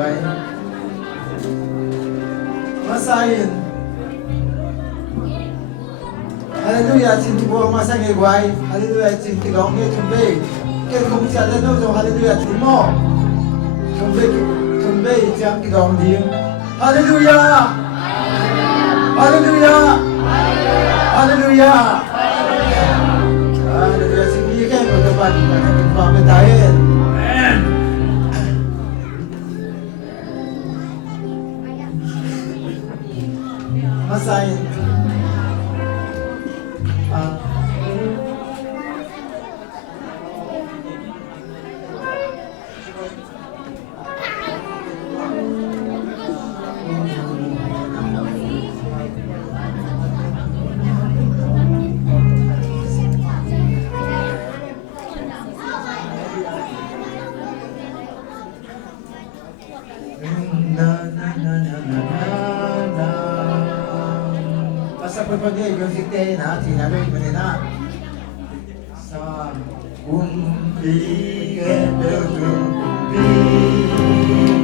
quay masain hallelujah xin buông mà sang ngày quay hallelujah xin cái đó nghe chuẩn bị cái không chặt lên đâu rồi hallelujah xin mò chuẩn bị chẳng cái đó đi hallelujah hallelujah hallelujah hallelujah xin đi cái của các bạn và mình thấy masain pag music day na tinaloy mo na sa bigyan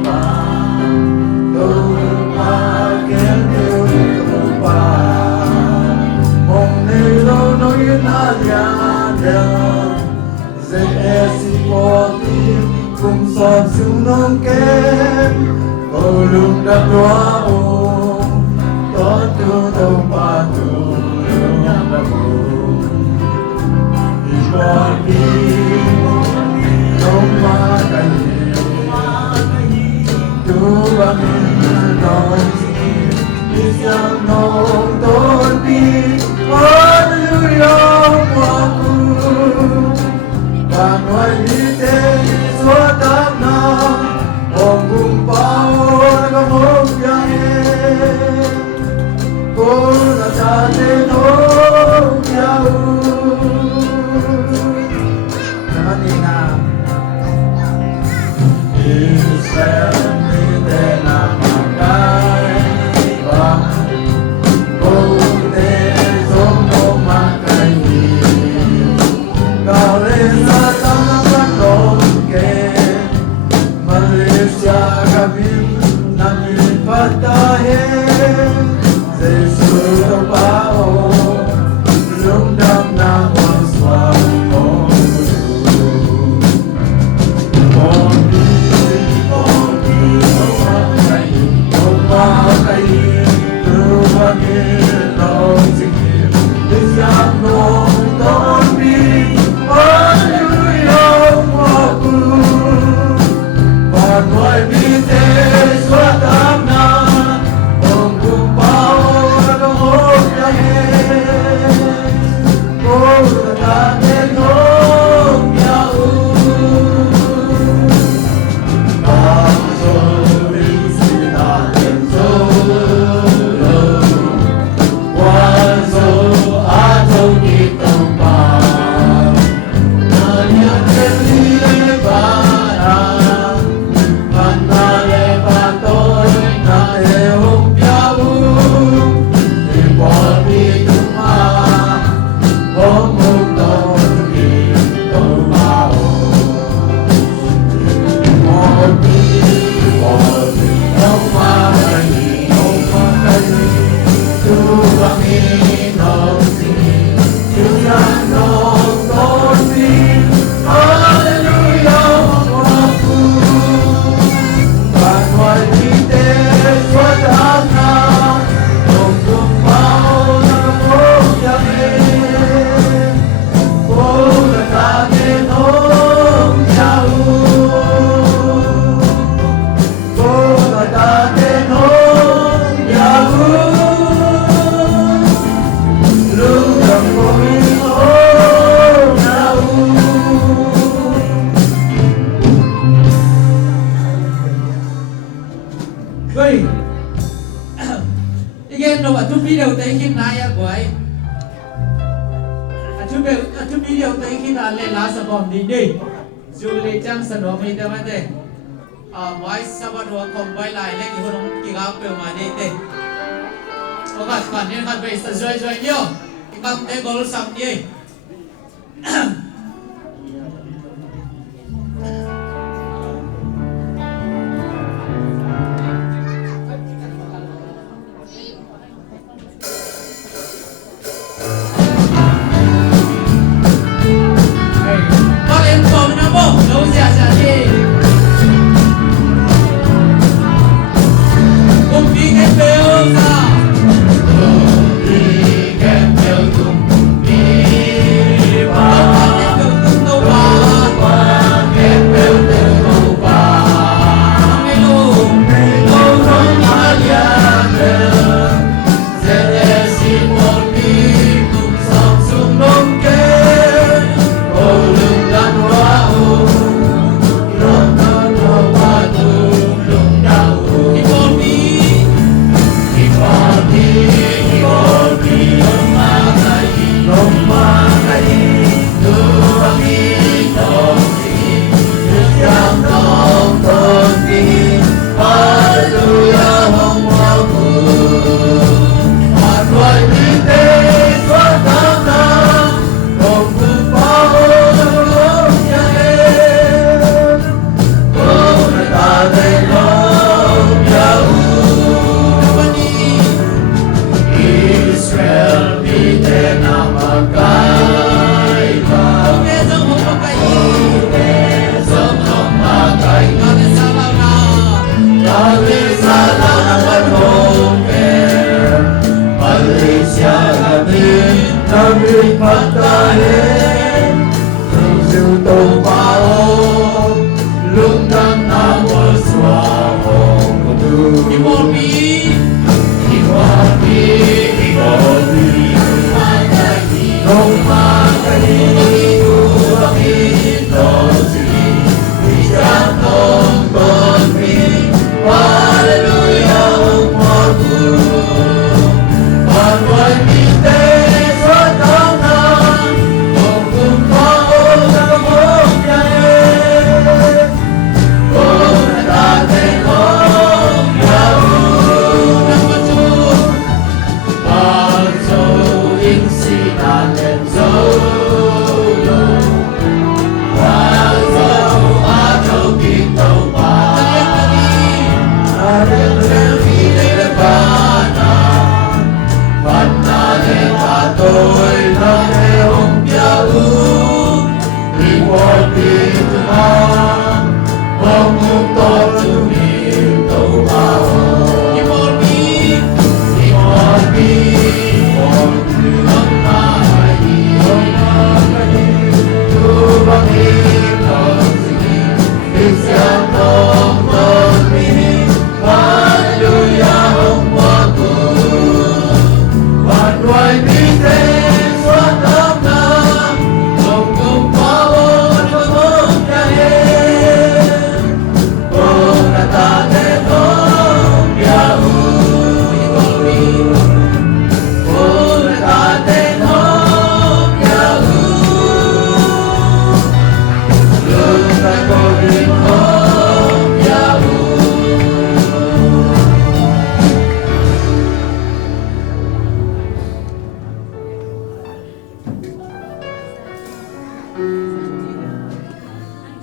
pa tumagan pa mong niloloy na yada sa esipotim kung saan sunong kem tulong na tuwao Todo patulong ako Ibagin Nung magaling Tuwangin Nung Isang nung tulpi Hallelujah Waku Pangway bitin Suatap na Om gumpao Nagkamugyahin Pura dati nung naman din na Israel nite na magkaiba Kunti sumong magkain Kaulit sa tanang katongke Malis siya kami namin patahin Sesuro pao, lumdam na waswag o Pondi, umakain, luwagin ang sikip Isang nung tonbi, hallelujah waku Pagway bites, watam na Again, no, tu video tay khi naya boy. Tu video tay khi na le la sa bom di đi. Julie chang sa no mi ta ma te. Voice sa ba do combine lai le ki hono ki ga pe ma de te. Oka kan ne kan be sa joy yo. Ikam te gol sam ye.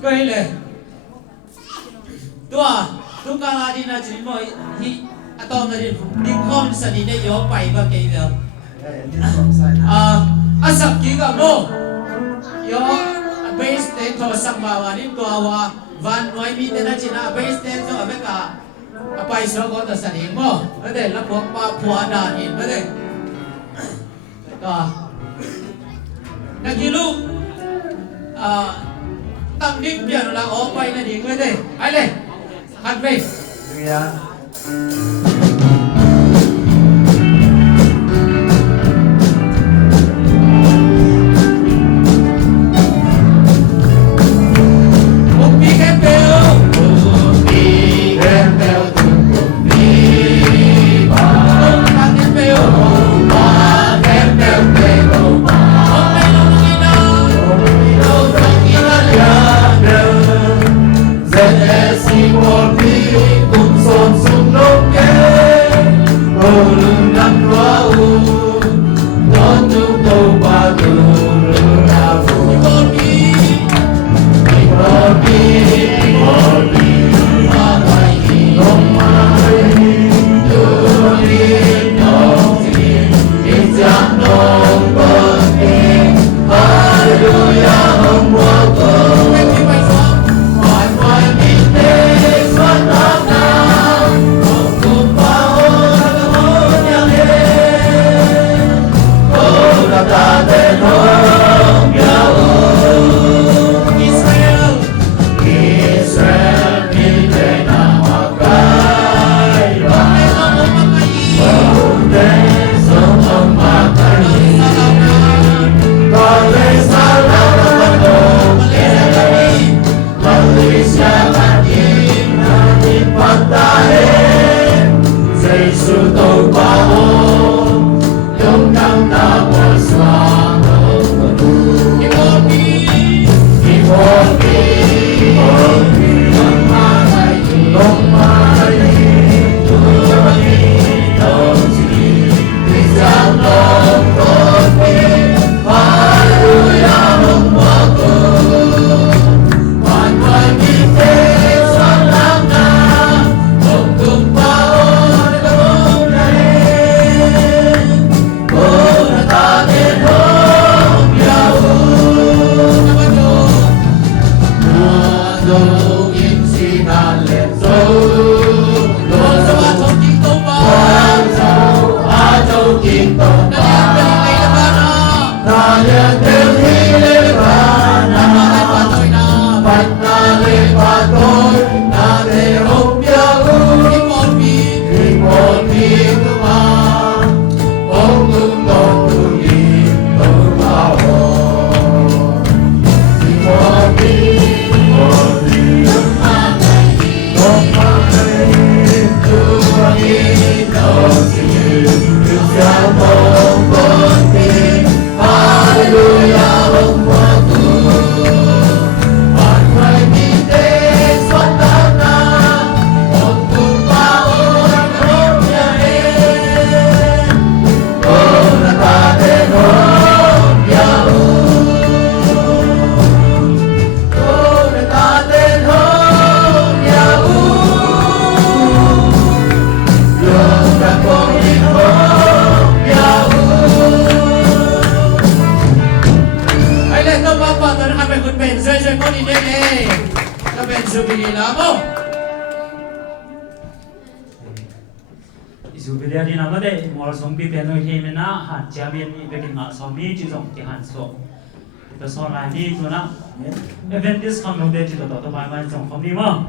cái này tu cả là đi na chỉ mỗi hi atom là đi con sẽ đi đây yếu bảy và cái đó sắp kỹ cả mô yếu base ten thôi sang vào đi tua van nói mi tên là chỉ là base ten thôi với cả bài số có thể sản hiện mô ở đây là buộc ba phua đàn hiện ở đây đó là gì lúc tăng điểm giờ là ở quay là đi ở đây ai đây hát về Zubidia di nama deh, mall sompi penu himena han jamin ni bekin mak somi jizong ki han so. Kita so lagi tu na. Event this kamu deh jito to bai bai jong kamu ni mah.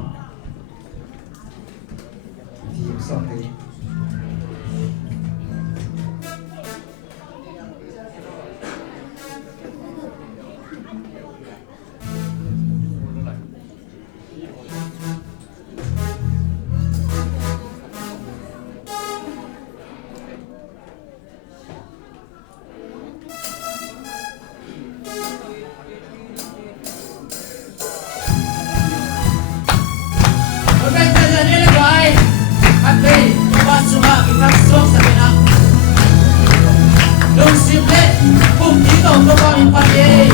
Cùng chí tổng cho con in phát đi.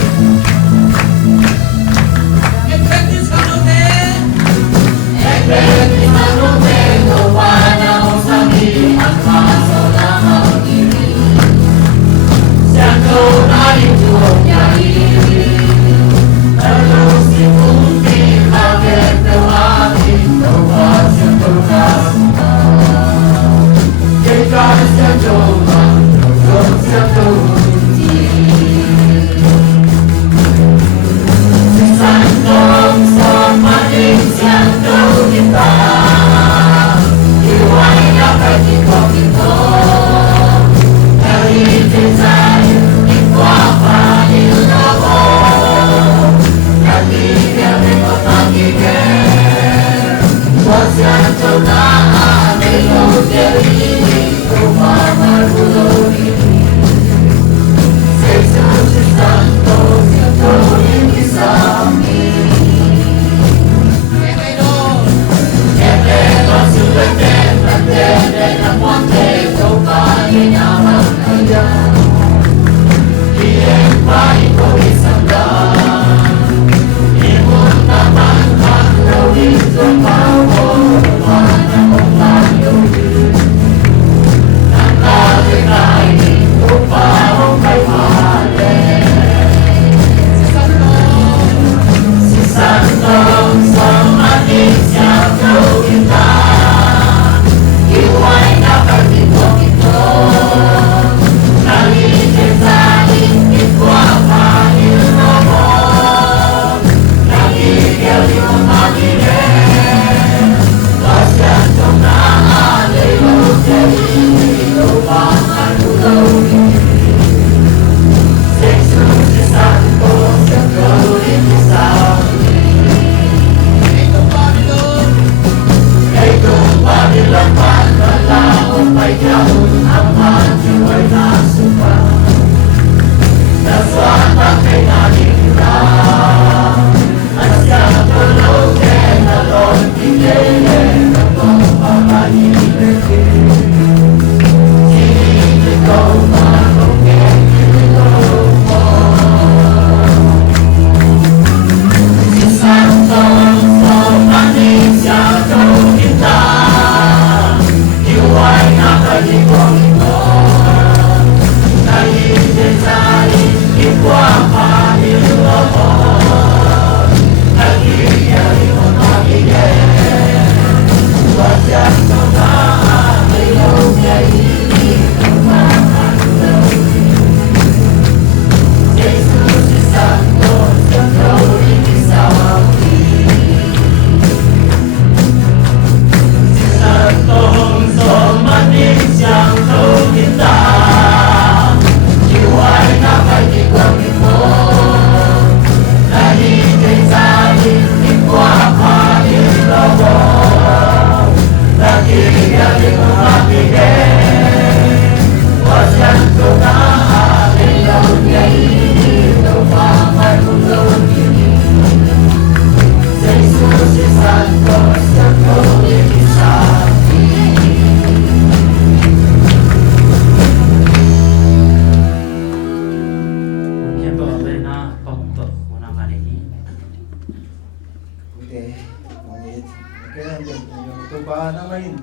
te mongit kaya din yung tupa naman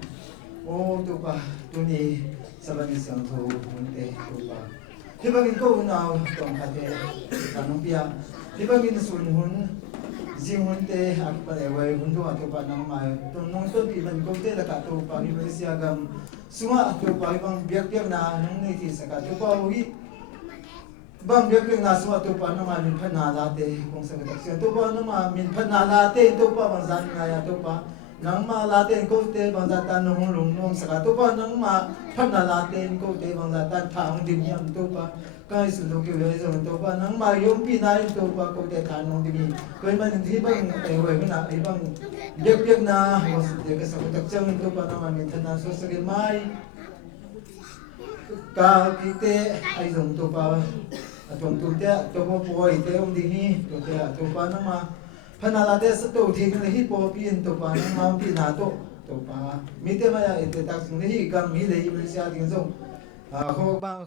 o tupa tuni sabani sang tu munte tupa hibangin ko na tong kate tanong pia hibangin sunhun zingunte ak paleway hundo atupa nang may tunong to piban ko te laka tupa ni siagam sunga atupa ibang biak-biak na nang niti sa katupa wi bang biak-biak na sunga tupa nang mamin panalate kung sa kataksyon tupa nang mamin panalate tupa bang zan nga ya tupa nang malaten ko te bang zatan nung lungnong sa katupa nang panalaten ko te bang zatan taong dimyam tupa kahit suluki wala sa tupa nang mayong pinayin tupa ko te tanong dimi kaya man hindi bang ewe na ibang biak-biak na sa kataksyon tupa nang mamin tanaso sa gilmay kakite ay zong tupa atong tunte tupo po ite dini tunte tupa nang panalate sa to tingin hi po pin tupa nang mam pinato tupa mite maya ite tak sung hi kam mi le ibli sia ting zong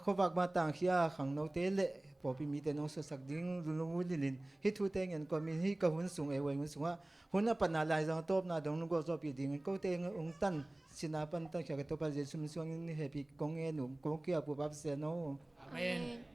ko bak ma tang sia khang no tele po pi mite no sa sakding lulungu lilin hi thu teng en ko mi hi ka hun sung e wai hun sunga huna panalai jang top na dong go zo pi ding ko teng ung tan sinapan ta kya to pa je sum sung ni happy kong e nu ko kya pu bab se no Amen